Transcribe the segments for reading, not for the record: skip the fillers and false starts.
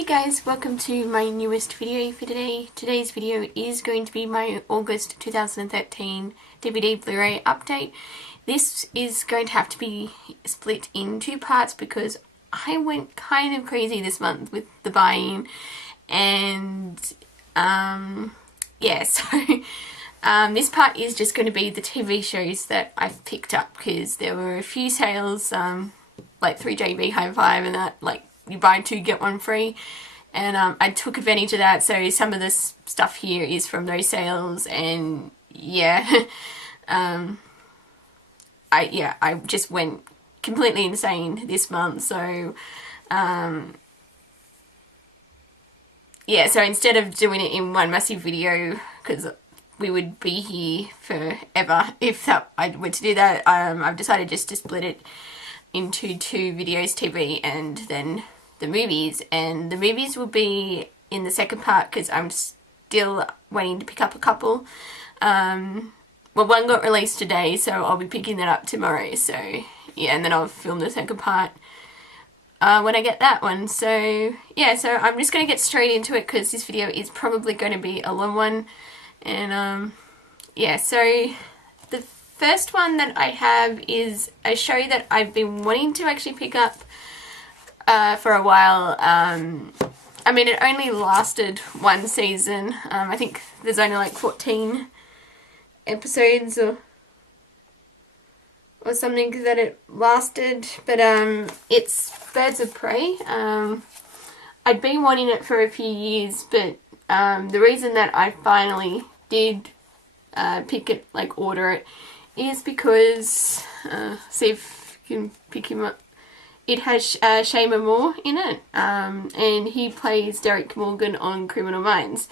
Hey guys, welcome to my newest video for today. Today's video is going to be my August 2013 DVD Blu-ray update. This is going to have to be split in two parts because I went kind of crazy this month with the buying, and yeah, so this part is just going to be the TV shows that I've picked up because there were a few sales, like 3JB High Five and that, like you buy two get one free, and I took advantage of that. So some of this stuff here is from those sales, and yeah, I just went completely insane this month. So yeah, so instead of doing it in one massive video, because we would be here forever if I were to do that, I've decided just to split it into two videos, TV and then the movies. And the movies will be in the second part because I'm still waiting to pick up a couple. Well, one got released today, so I'll be picking that up tomorrow. So yeah, and then I'll film the second part when I get that one. So yeah, so I'm just going to get straight into it because this video is probably going to be a long one. And yeah, so the first one that I have is a show that I've been wanting to actually pick up for a while. I mean, it only lasted one season. I think there's only like 14 episodes or something that it lasted, but it's Birds of Prey. I'd been wanting it for a few years, but the reason that I finally did pick it, like order it, is because, see if you can pick him up, it has Shayma Moore in it, and he plays Derek Morgan on Criminal Minds.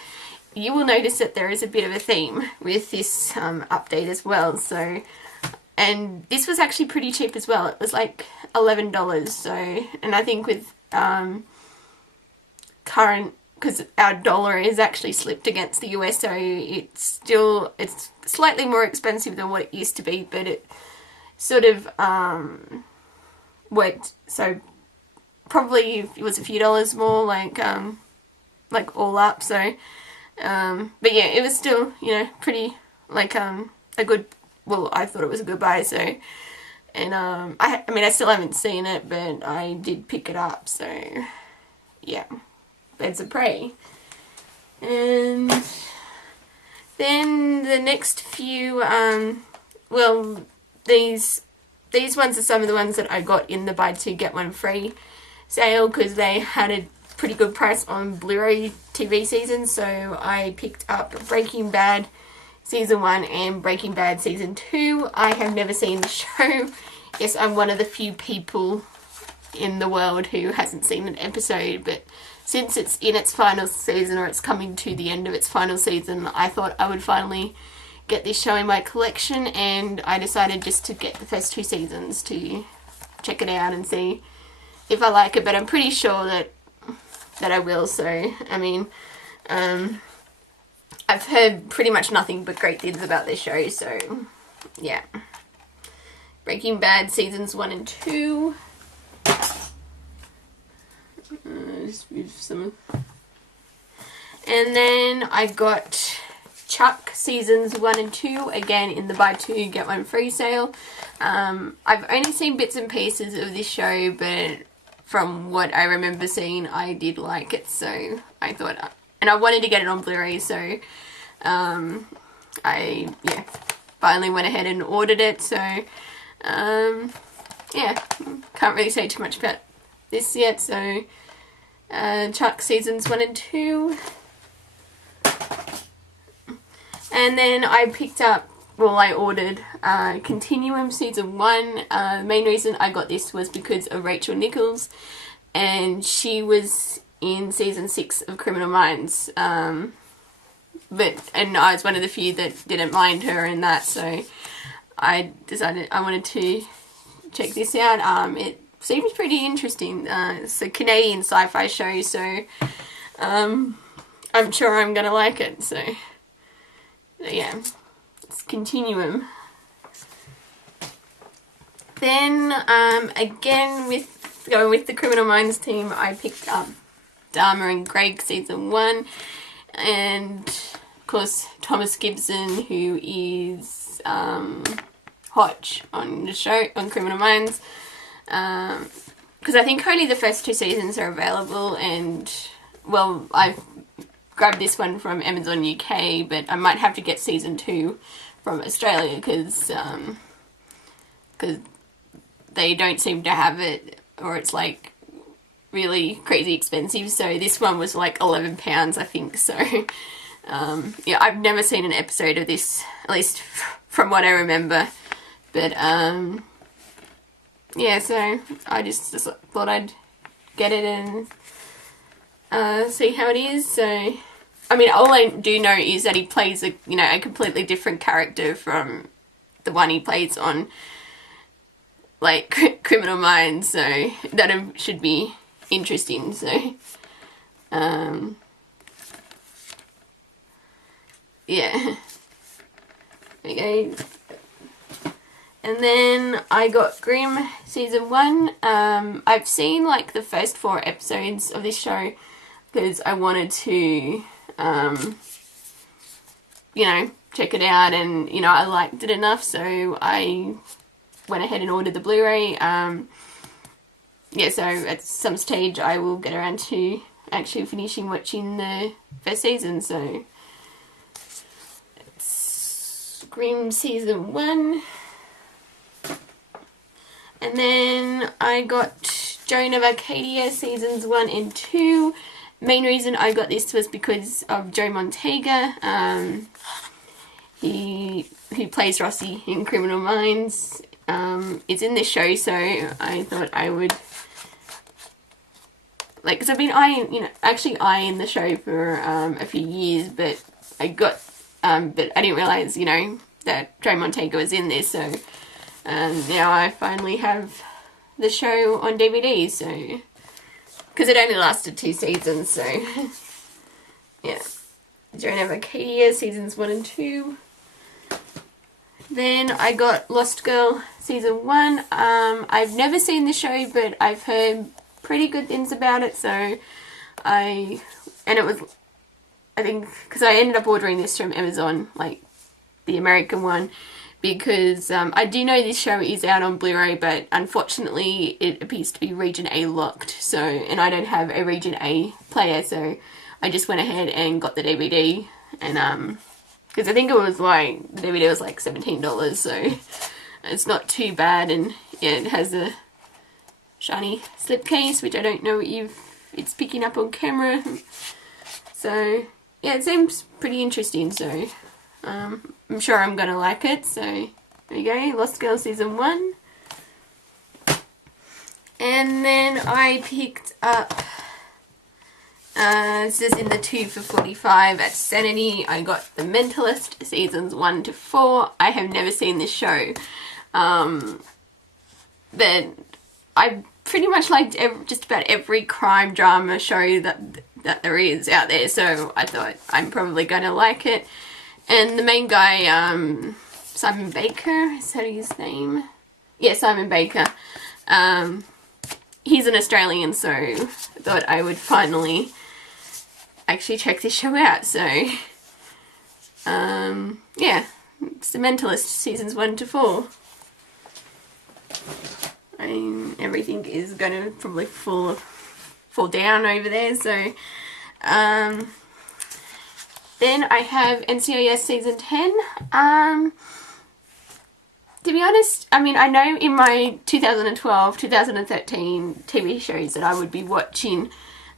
You will notice that there is a bit of a theme with this update as well. So, and this was actually pretty cheap as well. It was like $11. So, and I think with current, because our dollar is actually slipped against the US, so it's slightly more expensive than what it used to be, but it sort of worked. So probably it was a few dollars more, like all up. So but yeah, it was still, you know, pretty, like a good, well, I thought it was a good buy. So, and I mean I still haven't seen it, but I did pick it up. So yeah, Birds of Prey. And then the next few, well, these ones are some of the ones that I got in the buy two get one free sale because they had a pretty good price on Blu-ray TV seasons. So I picked up Breaking Bad Season 1 and Breaking Bad Season 2. I have never seen the show. Yes, I'm one of the few people in the world who hasn't seen an episode, but since it's in its final season, or it's coming to the end of its final season, I thought I would finally get this show in my collection, and I decided just to get the first two seasons to check it out and see if I like it, but I'm pretty sure that I will. So I mean, I've heard pretty much nothing but great things about this show, so yeah. Breaking Bad Seasons 1 and 2. Just move some. And then I got Chuck Seasons 1 and 2, again in the buy two get one free sale. I've only seen bits and pieces of this show, but from what I remember seeing, I did like it, so I thought, and I wanted to get it on Blu-ray, so I finally went ahead and ordered it. So yeah, can't really say too much about this yet. So Chuck Seasons 1 and 2. And then I picked up, well, I ordered Continuum Season 1. The main reason I got this was because of Rachel Nichols, and she was in Season 6 of Criminal Minds. And I was one of the few that didn't mind her in that, so I decided I wanted to check this out. It seems pretty interesting. It's a Canadian sci-fi show, so I'm sure I'm gonna like it. So yeah, it's Continuum. Then again, going with the Criminal Minds team, I picked up Dharma and Greg season 1, and of course Thomas Gibson, who is Hotch on the show on Criminal Minds, because I think only the first 2 seasons are available, and well, I've grabbed this one from Amazon UK, but I might have to get season 2 from Australia because they don't seem to have it, or it's like really crazy expensive. So this one was like £11, I think. So yeah, I've never seen an episode of this, at least from what I remember. But yeah, so I just thought I'd get it and see how it is. So I mean, all I do know is that he plays a completely different character from the one he plays on like Criminal Minds, so that should be interesting. So yeah, okay. And then I got Grimm season 1. I've seen like the first 4 episodes of this show because I wanted to check it out, and I liked it enough, so I went ahead and ordered the Blu-ray. Yeah, so at some stage I will get around to actually finishing watching the first season. So it's Grimm season 1. And then I got Joan of Arcadia seasons 1 and 2. Main reason I got this was because of Joe Montega. He plays Rossi in Criminal Minds. It's in this show, so I thought I would, like, because I've been eyeing the show for a few years, but I didn't realise, that Joe Montega was in this, so now I finally have the show on DVD, so, because it only lasted 2 seasons, so, yeah. Joan of Arcadia seasons 1 and 2. Then I got Lost Girl season 1. I've never seen the show, but I've heard pretty good things about it, so I think, because I ended up ordering this from Amazon, like the American one, because I do know this show is out on Blu-ray, but unfortunately it appears to be Region A locked, so, and I don't have a Region A player, so I just went ahead and got the DVD, and because I think it was like, the DVD was like $17, so it's not too bad, and yeah, it has a shiny slipcase, which I don't know if it's picking up on camera, so yeah, it seems pretty interesting, so I'm sure I'm gonna like it. So there you go, Lost Girl season 1. And then I picked up, this is in the 2 for $45 at Sanity. I got The Mentalist seasons 1 to 4. I have never seen this show, but I pretty much liked just about every crime drama show that there is out there, so I thought I'm probably gonna like it. And the main guy, Simon Baker, is that his name? Yeah, Simon Baker. He's an Australian, so I thought I would finally actually check this show out. So, yeah, it's The Mentalist seasons 1 to 4. I mean, everything is going to probably fall down over there, so, then I have NCIS season 10. To be honest, I mean, I know in my 2012, 2013 TV shows that I would be watching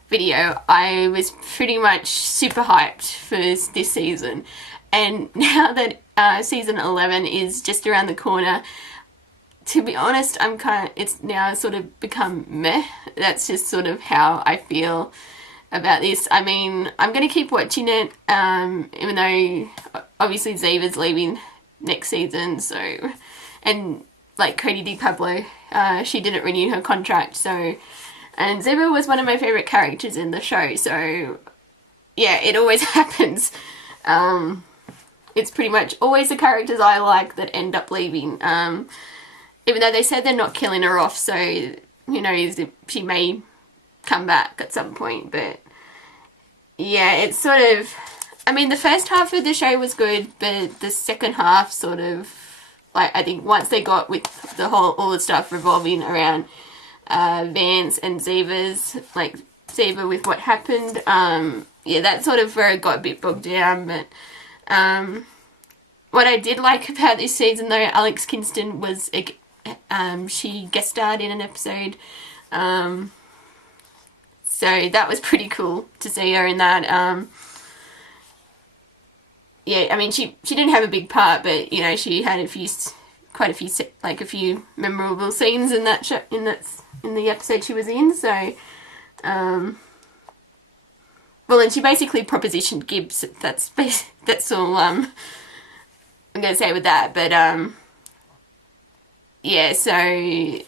video, I was pretty much super hyped for this season. And now that season 11 is just around the corner, to be honest, it's now sort of become meh. That's just sort of how I feel about this. I mean, I'm going to keep watching it, even though obviously Ziva's leaving next season, so, and like Cody DiPablo, she didn't renew her contract, so, and Ziva was one of my favourite characters in the show, so yeah, it always happens. It's pretty much always the characters I like that end up leaving, even though they said they're not killing her off, so who knows, if she may come back at some point, but yeah, it's sort of, I mean, the first half of the show was good, but the second half sort of, like, I think once they got with the whole, all the stuff revolving around Vance and Ziva's, like, Ziva with what happened, yeah, that sort of where it got a bit bogged down, but what I did like about this season, though, Alex Kingston was, she guest starred in an episode, so that was pretty cool to see her in that. Yeah, I mean, she didn't have a big part, but, you know, she had quite a few, like, a few memorable scenes in that show, in the episode she was in, so, well, and she basically propositioned Gibbs, that's all, I'm gonna say with that, but, yeah, so,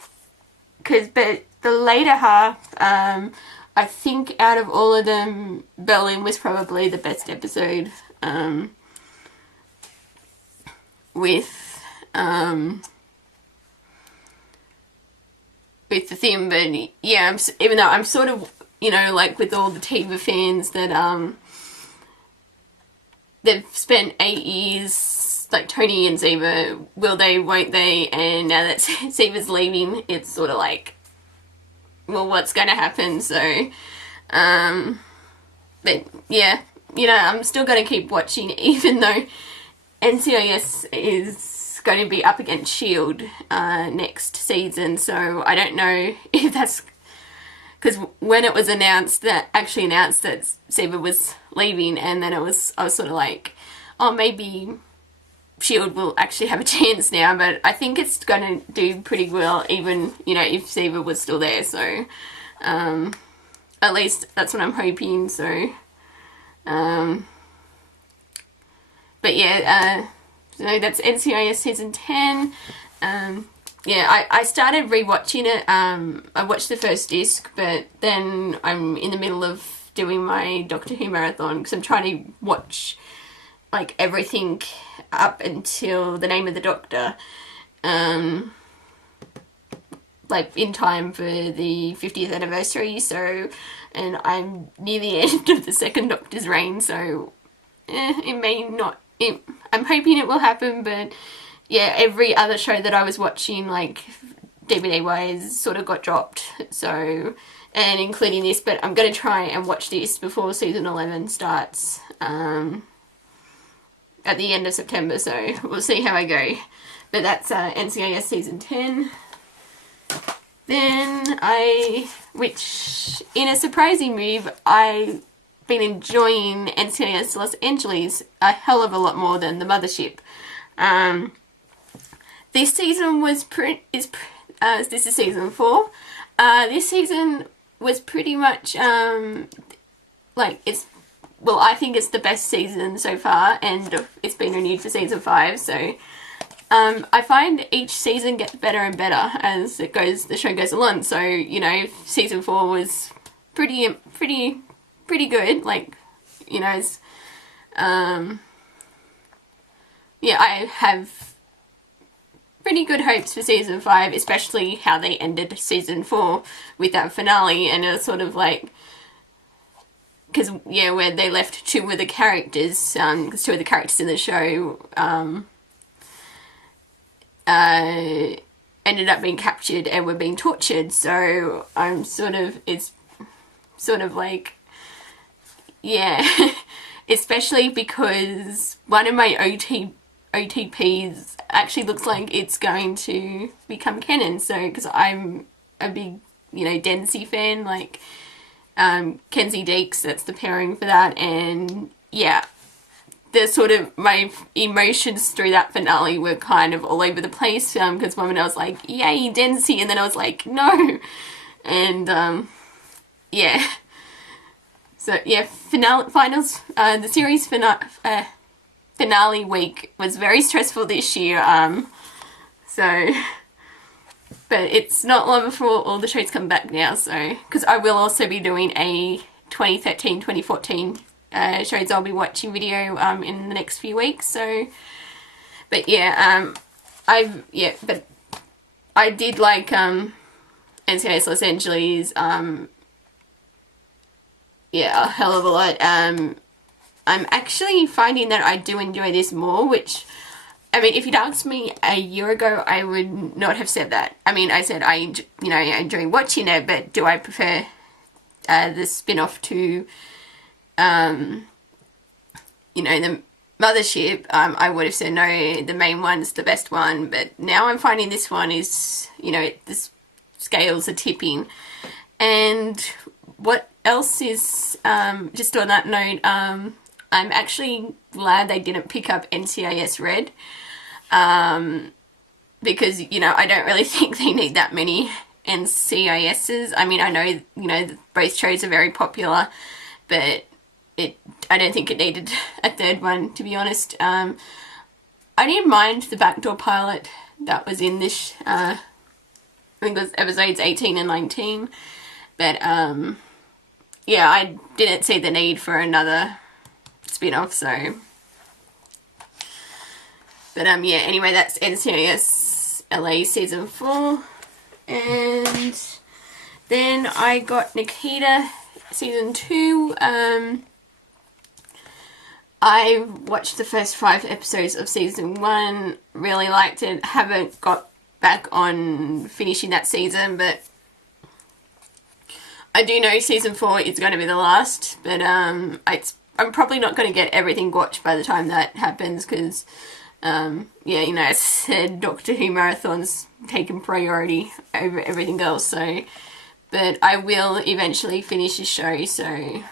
but the later half, I think out of all of them, Berlin was probably the best episode, with the thing, but yeah, even though I'm sort of, you know, like with all the TV fans that, they've spent 8 years, like Tony and Ziva, will they, won't they, and now that Ziva's leaving, it's sort of like, well, what's going to happen, so, but yeah, you know, I'm still going to keep watching, even though NCIS is going to be up against S.H.I.E.L.D. Next season, so I don't know if that's, because when it was actually announced that Ziva was leaving, and then I was sort of like, oh, maybe S.H.I.E.L.D. will actually have a chance now, but I think it's going to do pretty well, even, you know, if Ziva was still there, so, at least that's what I'm hoping, so, but yeah, so that's NCIS season 10, yeah, I started rewatching it, I watched the first disc, but then I'm in the middle of doing my Doctor Who marathon, because I'm trying to watch, like, everything up until The Name of the Doctor, like, in time for the 50th anniversary, so, and I'm near the end of the second Doctor's reign, so, it may not, I'm hoping it will happen, but, yeah, every other show that I was watching, like, DVD-wise, sort of got dropped, so, and including this, but I'm going to try and watch this before season 11 starts, at the end of September, so we'll see how I go. But that's NCIS season 10. Then which in a surprising move, I've been enjoying NCIS Los Angeles a hell of a lot more than the Mothership. This season was this is season 4. This season was pretty much like well, I think it's the best season so far, and it's been renewed for season 5, so I find each season gets better and better as the show goes along, so, you know, season 4 was pretty good, like, you know, it's, yeah, I have pretty good hopes for season 5, especially how they ended season 4 with that finale, and it's sort of like, because, yeah, where they left 2 of the characters, because 2 of the characters in the show, ended up being captured and were being tortured, so I'm it's sort of like, yeah, especially because one of my OTPs actually looks like it's going to become canon, so, because I'm a big, you know, Dempsey fan, like, Kenzie Deeks, that's the pairing for that, and yeah, the sort of, my emotions through that finale were kind of all over the place, because one minute I was like, yay, Dempsey, and then I was like, no, and, yeah, so, yeah, the series finale week was very stressful this year, so, but it's not long before all the shows come back now, so, because I will also be doing a 2013-2014 shows I'll be watching video in the next few weeks, so, but yeah, but I did like NCIS Los Angeles, yeah, a hell of a lot. I'm actually finding that I do enjoy this more, which, I mean, if you'd asked me a year ago, I would not have said that. I mean, I said I enjoy watching it, but do I prefer the spin-off to, the Mothership? I would have said no, the main one's the best one, but now I'm finding this one is, the scales are tipping. And what else is, just on that note, I'm actually glad they didn't pick up NCIS Red, because, I don't really think they need that many NCISs. I mean, I know, both shows are very popular, but I don't think it needed a third one, to be honest. I didn't mind the backdoor pilot that was in this, I think it was episodes 18 and 19, but, yeah, I didn't see the need for another spin-off, so. But, yeah, anyway, that's NCIS LA Season 4. And then I got Nikita Season 2. I watched the first 5 episodes of Season 1, really liked it, haven't got back on finishing that season, but I do know Season 4 is going to be the last, but I'm probably not going to get everything watched by the time that happens, because, yeah, as I said, Doctor Who marathons taken priority over everything else, so, but I will eventually finish the show, so,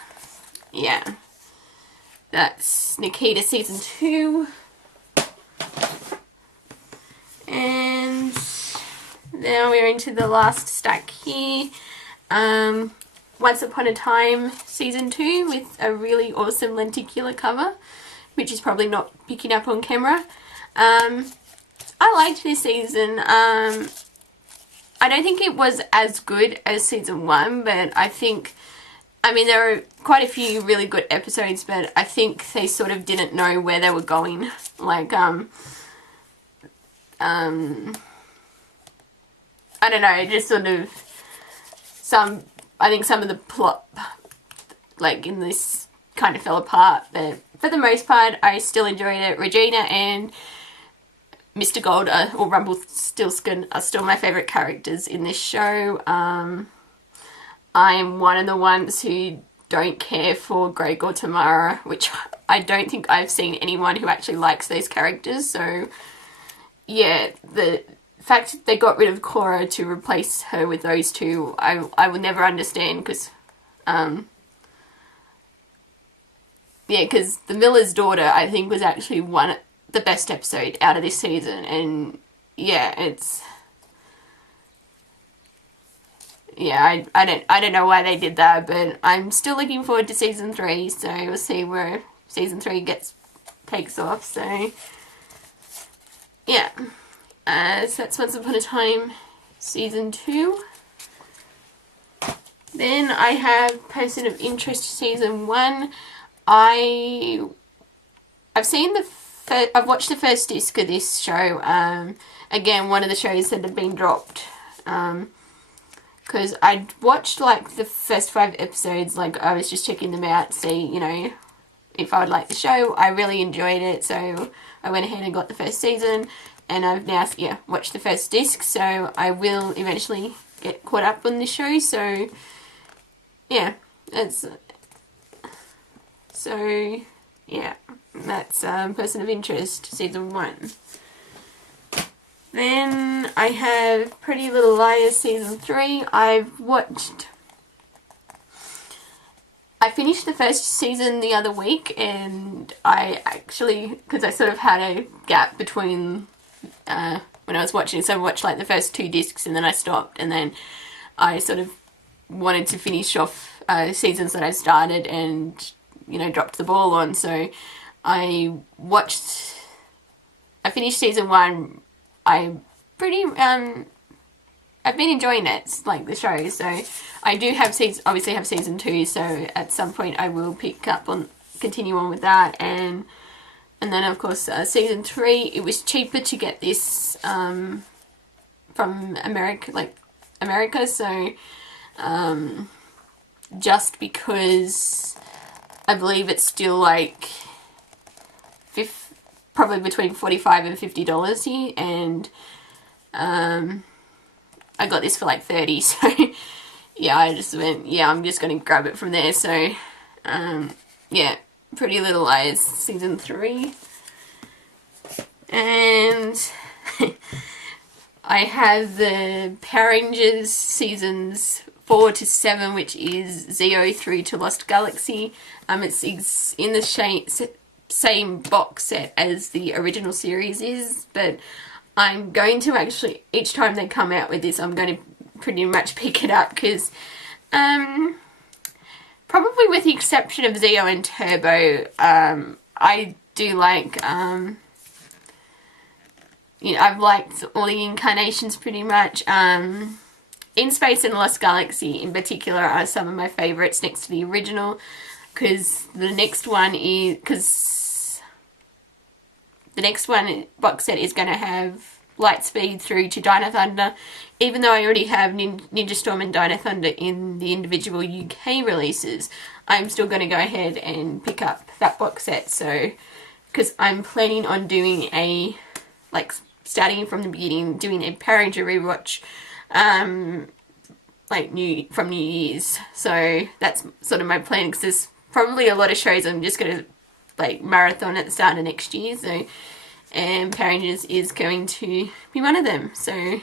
yeah. That's Nikita Season 2. And now we're into the last stack here. Once Upon a Time Season 2 with a really awesome lenticular cover, which is probably not picking up on camera. I liked this season. I don't think it was as good as Season 1, but I think, I mean, there are quite a few really good episodes, but I think they sort of didn't know where they were going. Like, I don't know, just sort of I think some of the plot, like, in this kind of fell apart, but for the most part, I still enjoyed it. Regina and Mr. Gold, or Rumpelstiltskin, are still my favourite characters in this show. I'm one of the ones who don't care for Greg or Tamara, which I don't think I've seen anyone who actually likes those characters, so yeah, the fact they got rid of Cora to replace her with those two, I will never understand, because, yeah, because the Miller's Daughter, I think, was actually the best episode out of this season, and yeah, it's, yeah, I don't know why they did that, but I'm still looking forward to Season 3, so we'll see where Season 3 takes off, so yeah. So that's Once Upon a Time Season 2. Then I have Person of Interest Season 1. I've seen I've watched the first disc of this show. Again, one of the shows that had been dropped. Because I'd watched, like, the first 5 episodes, like, I was just checking them out to see, if I would like the show. I really enjoyed it, so I went ahead and got the first season, and I've now, yeah, watched the first disc, so I will eventually get caught up on the show, so, yeah, that's Person of Interest, Season 1. Then I have Pretty Little Liars Season 3. I finished the first season the other week, and I actually, because I sort of had a gap between when I was watching, so I watched like the first 2 discs and then I stopped, and then I sort of wanted to finish off seasons that I started and, dropped the ball on, so I finished Season 1. I've been enjoying it, like the show, so I do obviously have Season 2, so at some point I will continue on with that, and then of course Season 3, it was cheaper to get this from America, so just because I believe it's still like probably between $45 and $50 here, and I got this for like $30, so yeah, I just went, yeah, I'm just going to grab it from there. So yeah, Pretty Little Liars season 3, and I have the Power Rangers seasons 4 to 7, which is Zeo through to Lost Galaxy. It's in the same box set as the original series is, but I'm going to actually, each time they come out with this, I'm going to pretty much pick it up, because probably with the exception of Zeo and Turbo, I do like, you know, I've liked all the incarnations pretty much. In Space and Lost Galaxy in particular are some of my favourites next to the original, because the next one box set is going to have Lightspeed through to Dino Thunder. Even though I already have Ninja Storm and Dino Thunder in the individual UK releases, I'm still going to go ahead and pick up that box set. So, because I'm planning on doing starting from the beginning, doing a Power Ranger rewatch, from New Year's. So that's sort of my plan, because there's probably a lot of shows I'm just going to marathon at the start of next year. So, and Power Rangers is going to be one of them. So,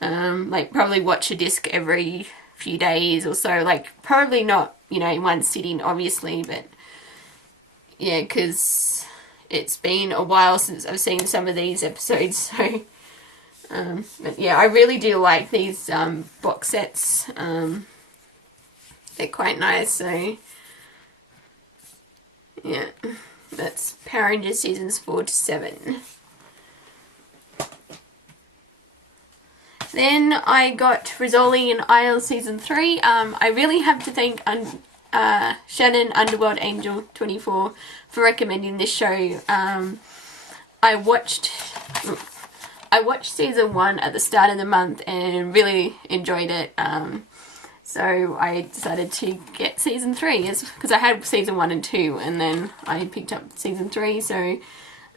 probably watch a disc every few days or so. Probably not, in one sitting, obviously, but yeah, because it's been a while since I've seen some of these episodes. So, but yeah, I really do like these box sets. They're quite nice. So, yeah, that's Power Rangers seasons 4 to 7. Then I got Rizzoli and Isles season 3. I really have to thank Shannon Underworld Angel 24 for recommending this show. I watched season 1 at the start of the month and really enjoyed it. So I decided to get season 3, because I had season 1 and 2, and then I picked up season 3. So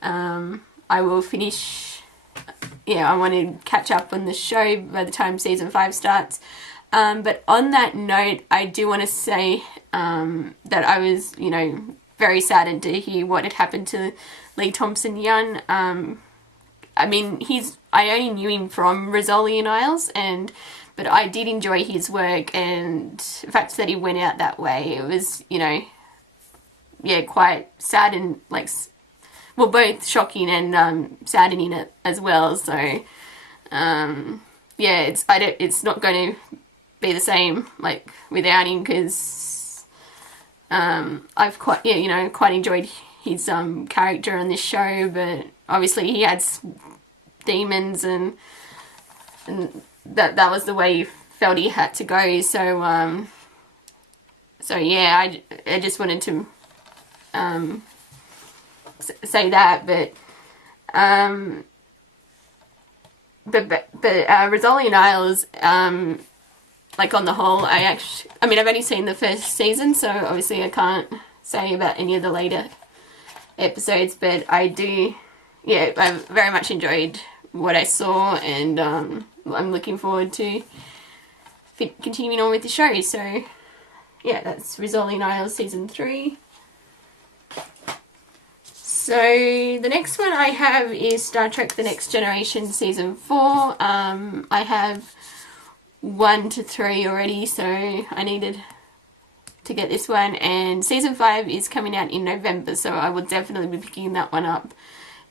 I will finish. Yeah, I want to catch up on the show by the time season 5 starts. But on that note, I do want to say that I was, very saddened to hear what had happened to Lee Thompson-Young. I mean, I only knew him from Rizzoli and Isles, but I did enjoy his work, and the fact that he went out that way, it was, yeah, quite sad and both shocking and saddening it as well. So, yeah, it's not going to be the same without him, because I've quite enjoyed his character on this show, but obviously he had demons, and that was the way he felt he had to go. So so yeah, I just wanted to say that, but Rizzoli and Isles, on the whole, I've only seen the first season, so obviously I can't say about any of the later episodes, but I very much enjoyed what I saw, and I'm looking forward to continuing on with the show. So yeah, that's Rizzoli and Isles season 3. So the next one I have is Star Trek The Next Generation season 4. I have 1 to 3 already, so I needed to get this one, and season 5 is coming out in November, so I will definitely be picking that one up,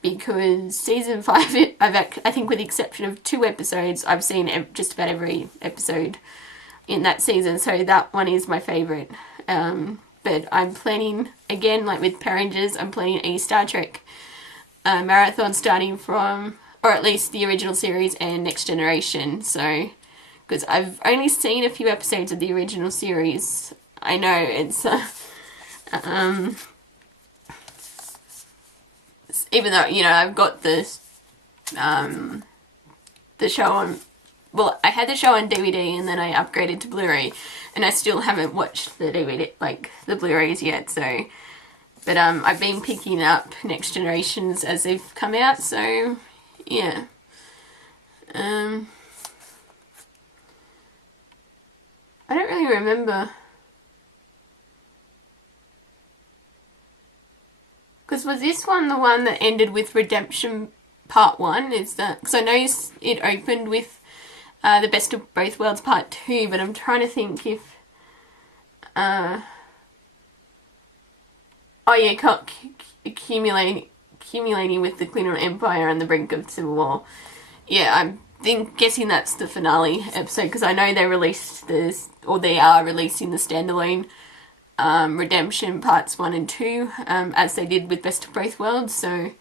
because season 5, I think with the exception of 2 episodes, I've seen just about every episode in that season, so that one is my favourite. But I'm planning, again, with Power Rangers, I'm planning a Star Trek marathon starting from, or at least the original series and Next Generation. So, because I've only seen a few episodes of the original series. I know it's, even though, I've got the show on well, I had the show on DVD and then I upgraded to Blu-ray, and I still haven't watched the DVD, like the Blu-rays yet, so, but I've been picking up Next Generations as they've come out, so, yeah. I don't really remember. Because was this one the one that ended with Redemption Part 1? Is that, because I know it opened with The Best of Both Worlds Part 2, but I'm trying to think if... oh yeah, accumulating with the Clinton Empire and the brink of civil war. Yeah, I'm guessing that's the finale episode, because I know they released this, or they are releasing the standalone Redemption Parts 1 and 2, as they did with Best of Both Worlds, so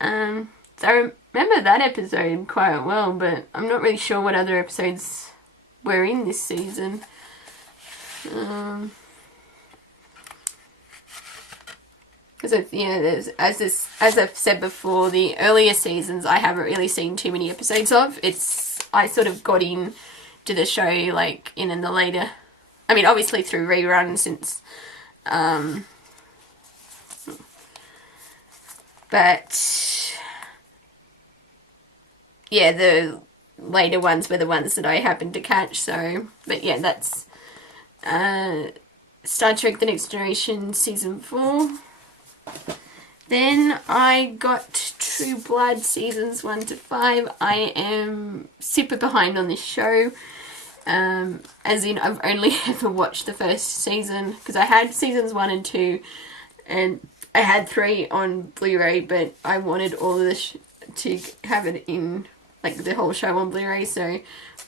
I remember that episode quite well, but I'm not really sure what other episodes were in this season. Because yeah, as I've said before, the earlier seasons I haven't really seen too many episodes of. I sort of got in to the show like in the later, I mean obviously through reruns since, but yeah, the later ones were the ones that I happened to catch. So, but yeah, that's Star Trek: The Next Generation Season 4. Then I got True Blood Seasons 1 to 5. I am super behind on this show. As in, I've only ever watched the first season, because I had seasons 1 and 2, and I had 3 on Blu-ray, but I wanted all of this to have it in, like, the whole show on Blu-ray, so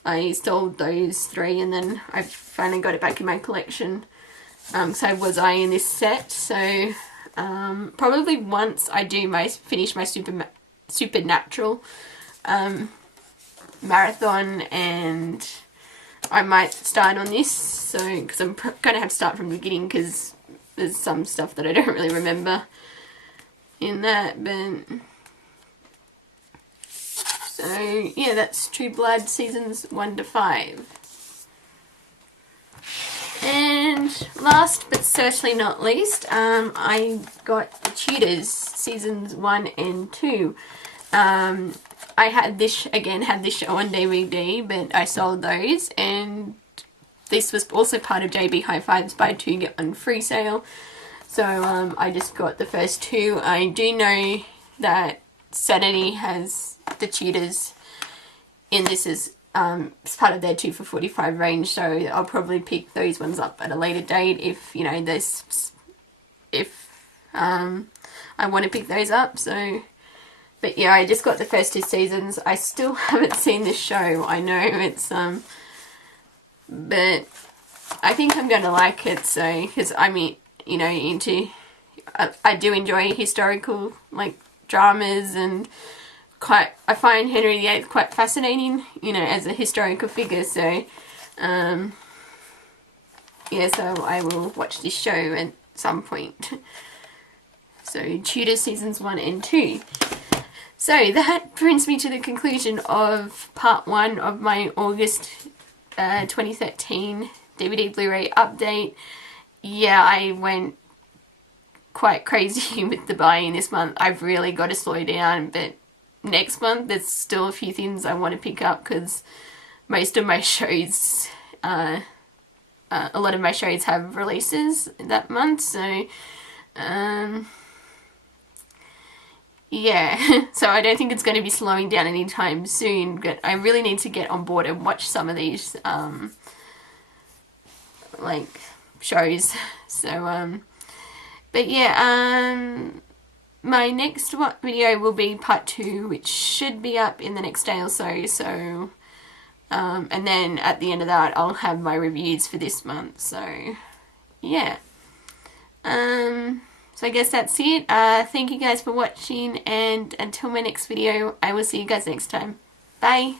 I sold those 3, and then I finally got it back in my collection. So I was eyeing this set, so probably once I do finish my Supernatural marathon, and I might start on this, so because I'm going to have to start from the beginning, because there's some stuff that I don't really remember in that, but so yeah, that's True Blood Seasons 1 to 5. And last but certainly not least, I got The Tudors Seasons 1 and 2. I had this show on DVD, but I sold those, and this was also part of JB Hi-Fi's buy 2 get 1 free sale. So I just got the first 2. I do know that Sanity has The Tudors in this as part of their 2 for $45 range, so I'll probably pick those ones up at a later date if, you know, I want to pick those up. So, but yeah, I just got the first 2 seasons. I still haven't seen this show. I know it's but I think I'm going to like it, so, because I mean, you know, I do enjoy historical, like, dramas, and I find Henry VIII quite fascinating, you know, as a historical figure, so, yeah, so I will watch this show at some point. So, Tudor Seasons 1 and 2. So, that brings me to the conclusion of part 1 of my August 2013 DVD Blu-ray update. Yeah, I went quite crazy with the buying this month. I've really got to slow down, but next month there's still a few things I want to pick up, because most of my shows, a lot of my shows have releases that month, so yeah, so I don't think it's going to be slowing down anytime soon, but I really need to get on board and watch some of these like shows. So but yeah, my next video will be part 2, which should be up in the next day or so. So, and then at the end of that, I'll have my reviews for this month. So, yeah. So I guess that's it. Thank you guys for watching, and until my next video, I will see you guys next time. Bye!